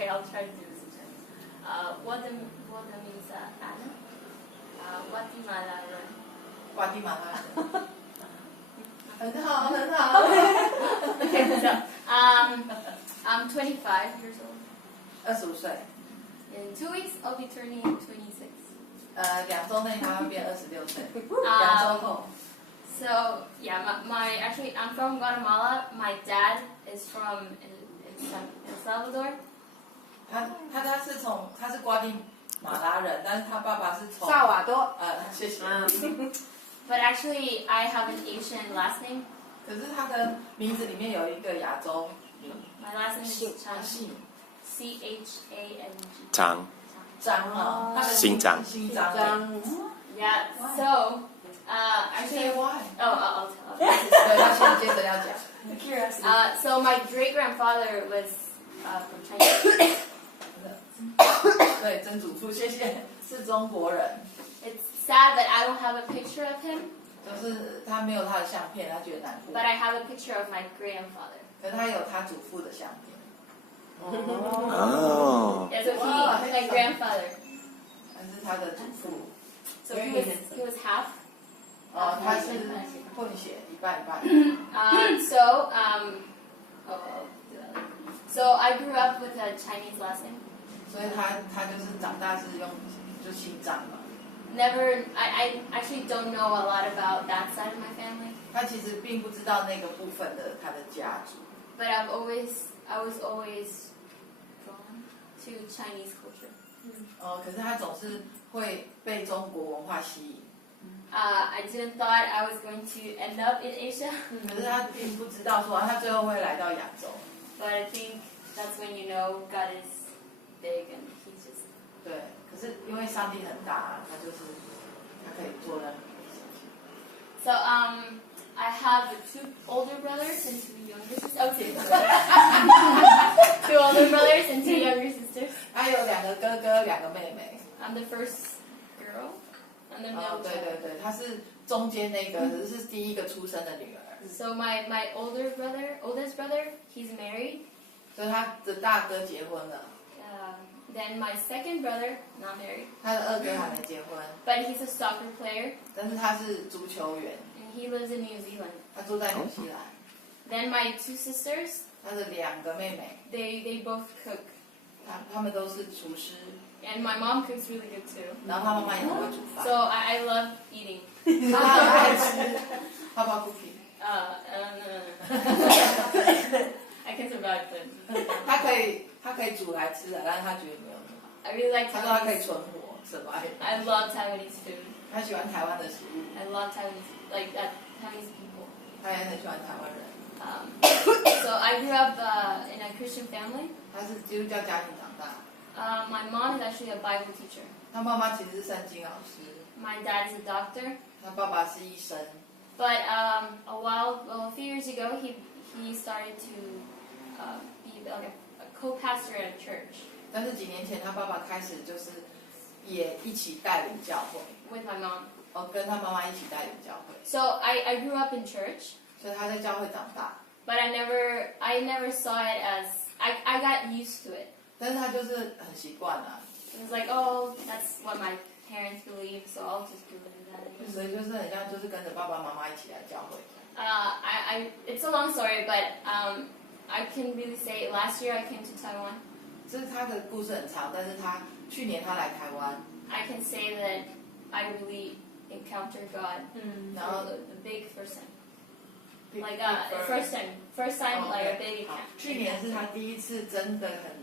Okay, I'll try to do this in Chinese. What means Anna? Guatemala run. 瓜地马拉人。很好，很好。Okay, so I'm 25 years old. 25岁。In 2 weeks, I'll be turning 26. 2周内他会变26岁。2周后。So yeah, actually I'm from Guatemala. My dad is from El Salvador. 他是瓜地马拉人，但是他爸爸是从萨瓦多。谢谢。But actually, I have an Asian last name. 可是他的名字里面有一个亚洲名。My last name is Chang. 姓 Chang. 张。张啊，他的姓张。姓张。Yeah. So, actually, why? I'll tell. 对，他现在接着要讲。So my great grandfather was from China. 对，曾祖父，谢谢，是中国人。It's sad that I don't have a picture of him. 就是他没有他的相片，他觉得难过。 But I have a picture of my grandfather. 可他有他祖父的相片。哦。Yeah, so my grandfather. 还是他的祖父。So he was half. 他是混血，一半一半。So I grew up with a Chinese last name. 所以他就是长大是用就姓张嘛。I actually don't know a lot about that side of my family. 他其实并不知道那个部分的他的家族。But I was always drawn to Chinese culture. 可是他总是会被中国文化吸引。I didn't thought I was going to end up in Asia. 可是他并不知道说他最后会来到亚洲。But I think that's when you know God is big and He's just. 对，可是因为上帝很大，他可以做任何事情。So I have 2 older brothers and 2 younger sisters. Oh, 2. 2 older brothers and 2 younger sisters. 他有2个哥哥2个妹妹。I'm the first girl. I'm the middle 对 child. 对对，他是中间那个，是第一个出生的女儿。So my oldest brother, he's married. 所以他的大哥结婚了。Then my second brother, not married. 他的二哥还没结婚。But he's a soccer player. 但是他是足球员。And he lives in New Zealand. 他住在纽西兰。Then my 2 sisters. 他的2个妹妹。They both cook. 他们都是厨师。And my mom cooks really good too. 然后他妈妈也会煮饭。 So I love eating. 他很爱吃。How about cooking? I can survive, but 他可以煮来吃的，但是他觉得没有那么好。I really like 他说他可以 Taiwanese. 存活，survive。 I love Taiwanese food. 他喜欢台湾的食物。 I love Taiwanese, like Taiwanese people. 他也很喜欢台湾人。So I grew up in a Christian family. 他是基督教家庭長大。My mom is actually a Bible teacher. 他妈妈其實是聖經老師。My dad is a doctor. 他爸爸是醫生。But a few years ago, he started to be like a co-pastor at a church. 但是幾年前，他爸爸開始就是也一起帶領教會。With my mom. 跟他媽媽一起帶領教會。So I grew up in church. 所以他在教會長大。But I never saw it as I got used to it. 但是他就是很習慣啦。It was like, oh, that's what my parents believe, so I'll just do that. 所以就是很像就是跟着爸爸媽媽一起來教會。It's a long story, but I can really say last year I came to Taiwan. 这是他的故事很長，但是他去年他來台灣。I can say that I really encountered God for the big first time. Like first time like a big encounter. 去年是他第一次真的很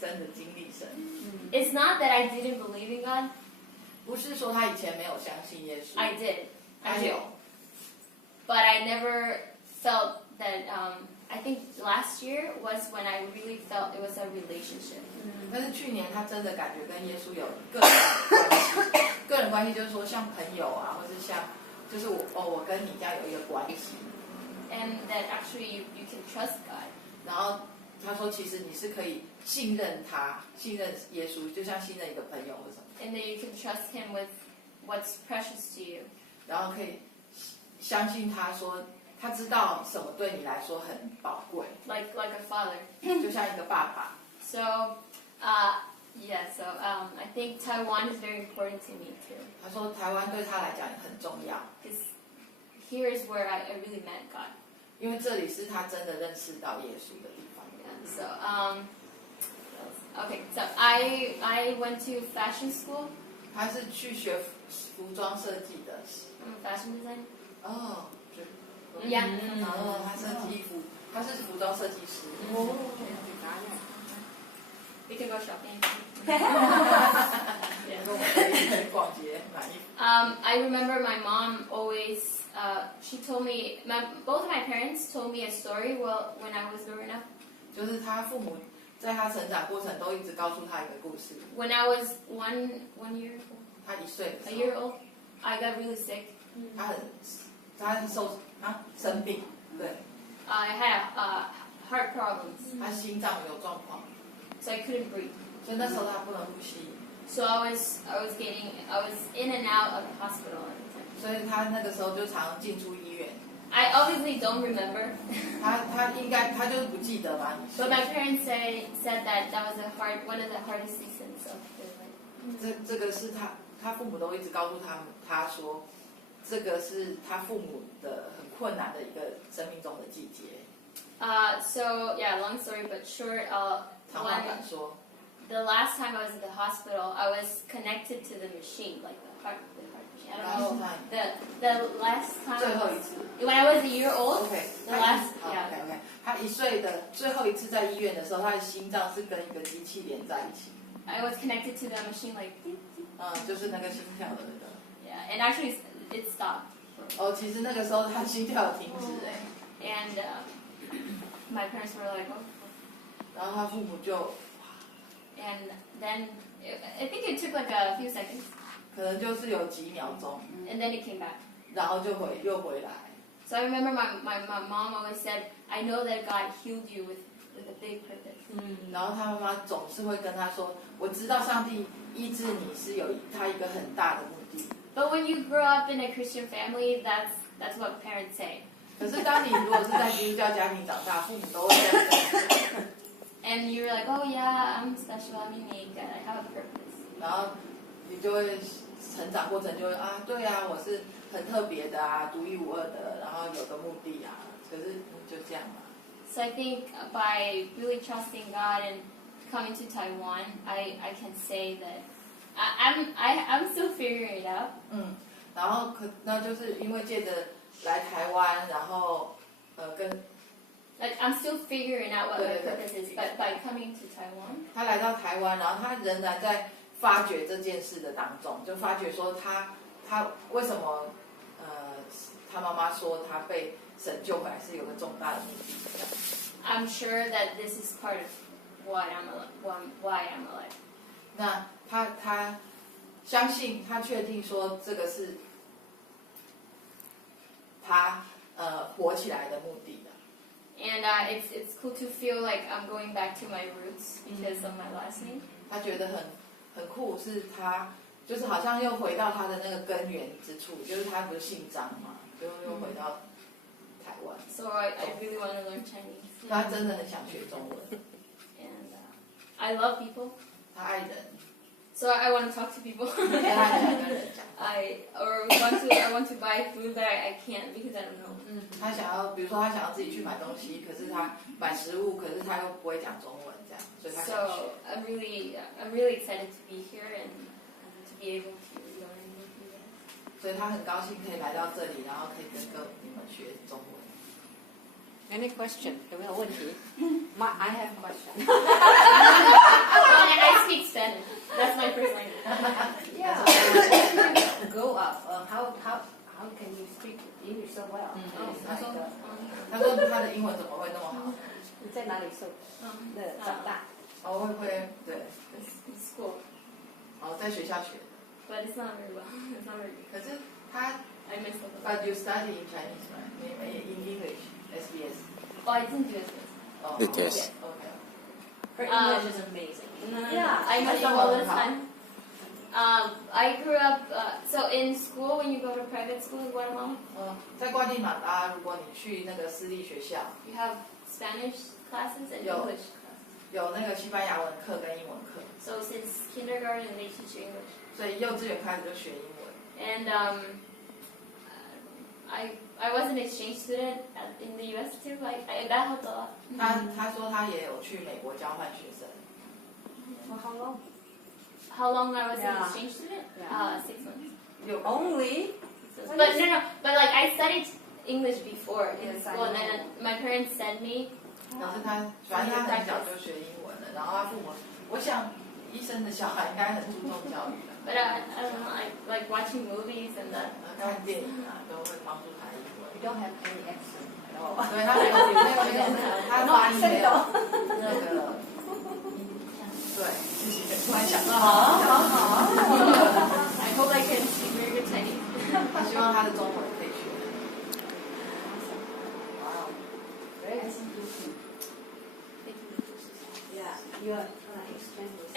深的經歷神。It's not that I didn't believe in God. 不是說他以前沒有相信耶穌。I did. 他有。But I never felt that. I think last year was when I really felt it was a relationship. 但是去年他真的感覺跟耶穌有個人關係。個人關係就是說像朋友啊，或是像就是我跟你這樣有一個關係。And that actually you can trust God. 然後他說其實你是可以信任他，信任耶穌，就像信任一個朋友或什麼。And that you can trust Him with what's precious to you. 然後可以相信他說他知道什麼對你來說很寶貴。Like a father. 就像一個爸爸。So Yeah, so I think Taiwan is very important to me too. 他说台湾对他来讲很重要， Because here is where I really met God. 因为这里是他真的认识到耶稣的地方。 Yeah, so okay, so I went to fashion school. 他是去学服装设计的。I'm a fashion designer. 哦， Yeah. 哦，他设计衣服，他是服装设计师。We can go shopping. 跟我们可以逛街买衣服。I remember my mom always. She told me. Both of my parents told me a story. Well, when I was growing up. 就是他父母在他成长过程都一直告诉他一个故事。 When I was one year old. 他1岁的 A 时 year 候， old. I got really sick. 他生病，对， I had heart problems, 他心脏有状况， so I couldn't breathe. 所以那时候他不能呼吸， So I was in and out of the hospital every time. 所以他那个时候就常进出医院。 I obviously don't remember, 他就是不记得嘛。 but my parents said that was one of the hardest seasons of their life. 这个是他父母都一直告诉他说，这个是他父母的很困难的一个生命中的季节。 So yeah, long story but short. 长话短说， The last time I was at the hospital, I was connected to the machine, like the heart machine. I 然 don't 后 know. 他 The last time. 最后一次 When I was a year old. ，OK， The last. 好 Yeah. OK，他1岁的最后一次在医院的时候，他的心脏是跟一个机器连在一起， I was connected to the machine, like. 就是那个心跳的那个。 Yeah, and actually it stopped. 哦，其实那个时候他心跳有停止哎， And my parents were like, oh. 然后他父母就 And then I think it took like a few seconds, 可能就是有几秒钟， and then it came back. 然后就又回来。 So I remember my mom always said, I know that God healed you with a big purpose. 然后他妈妈总是会跟他说，我知道上帝医治你是有他一个很大的目的。 But when you grow up in a Christian family, that's what parents say. 可是当你如果是在基督教家庭长大，父母都会这样讲。 And you're like, oh yeah, I'm special, I'm unique, and I have a purpose. 然后你就会成长过程就会啊，对啊，我是很特别的啊，独一无二的，然后有个目的啊。可是就这样嘛。 So I think by really trusting God and coming to Taiwan, I can say that I'm still figuring it out. 然后那就是因为借着来台湾，然后跟 Like I'm still figuring out what my 对，对， purpose is, but by coming to Taiwan, 他来到台湾，然后他仍然在发掘这件事的当中，就发觉说他为什么他妈妈说他被神救回来是有个重大的目的。 I'm sure that this is part of why I'm alive. 那他相信，他确定说这个是他活起来的目的的。 And it's cool to feel like I'm going back to my roots because of my last name. 他觉得很酷，是他就是好像又回到他的那个根源之处，就是他不是姓张嘛，就又回到台湾。 So I really want to learn Chinese. 他真的很想学中文， And I love people. 他爱人， So I want to talk to people. 他很想跟人讲。I want to buy food that I can't because I don't know. 他想要，比如说他想要自己去买东西，可是他买食物，可是他又不会讲中文，这样，所以他想学。 So I'm really excited to be here and to be able to learn with you guys. 所以他很高兴可以来到这里，然后可以跟你们学中文。 Any question? 有没有问题 I have a question. And I speak Spanish. That's my first language. Yeah. When you grow up, how can you speak English so well? It's 他 like, 说，他说他的英文怎么会那么好？你在哪里长大？哦，会对， In school, 哦，在学校学的。 but it's not very well. It's not very good. 可是他 I messed up. But you study in Chinese, right? In English, SBS. Oh, I didn't do it. Oh, It is. Okay. Her English is amazing. Yeah, I mess up all the time. I grew up, so in school, when you go to private school in Guatemala, 在瓜地马拉，如果你去那个私立学校， you have Spanish classes and Yo. English classes. 有那个西班牙文课跟英文课， So since kindergarten they teach English. 所以幼稚园开始就学英文。 And I was an exchange student in the U.S. too. That helped a lot. 他说他也有去美国交换学生， For how long? How long I was an Yeah. exchange student? Yeah. 6 months. Only? But no, but like I studied English before in Yes, I school, and know. then my parents sent me. 可是他反正他很小就学英文了，然后他父母，我想医生的小孩应该很注重教育的， But I don't know, I like watching movies and that. 看电影啊都会帮助他英 You 文。 don't have any accent at all. 对他没有他发音没有那个，对，谢谢，突然想到，好， I hope I can speak very good Chinese. 他希望他的中文可以学。 Wow. Very interesting. Thank you. Yeah, your exchange was